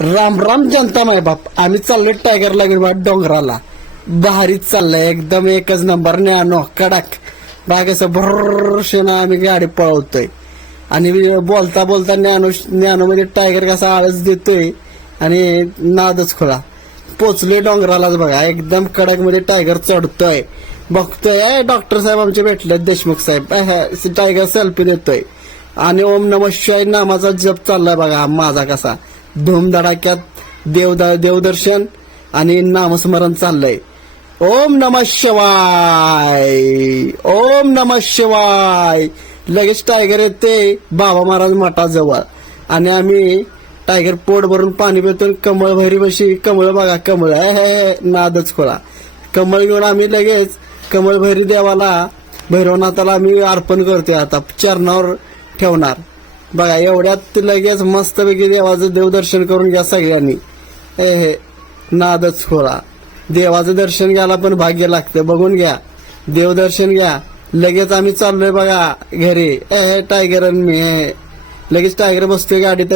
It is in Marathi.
राम राम जनता माय बाप. आम्ही चाललोय टायगरला घेऊन डोंगराला. भारीच चाललंय एकदम एकच नंबर. न्यानो कडक बाग असं भरशेनं आम्ही गाडी पळवतोय आणि बोलता बोलता न्यानो मध्ये टायगर कसा आळस देतोय आणि नादच खोळा. पोचलोय डोंगरालाच बघा. एकदम कडक मध्ये टायगर चढतोय. बघतोय डॉक्टर साहेब आमचे भेटले, देशमुख साहेब. टायगर सेल्फी देतोय आणि ओम नमः शिवाय नामाचा जप चाललाय बघा माझा कसा धूमधडाक्यात. देवदर्शन आणि नामस्मरण चाललंय. ओम नमः शिवाय, ओम नमः शिवाय. लगेच टायगर येते बाबा महाराज मठाजवळ आणि आम्ही टायगर पोट भरून पाणी पितो. कमळ भैरी बशी कमळ बघा, कमळ नादच खोळा. कमळ घेऊन आम्ही लगेच कमळ भैरी देवाला भैरवनाथाला आम्ही अर्पण करतोय. आता चरणावर ठेवणार बघा. एवढ्यात लगेच मस्तपैकी देवाचं देवदर्शन करून घ्या सगळ्यांनी. हे नादच खोळा. देवाचं दर्शन घ्यायला पण भाग्य लागतं. बघून घ्या, देवदर्शन घ्या. लगेच आम्ही चाललोय बघा घरी. टायगर आणि मी लगेच टायगर बसतोय गाडीत.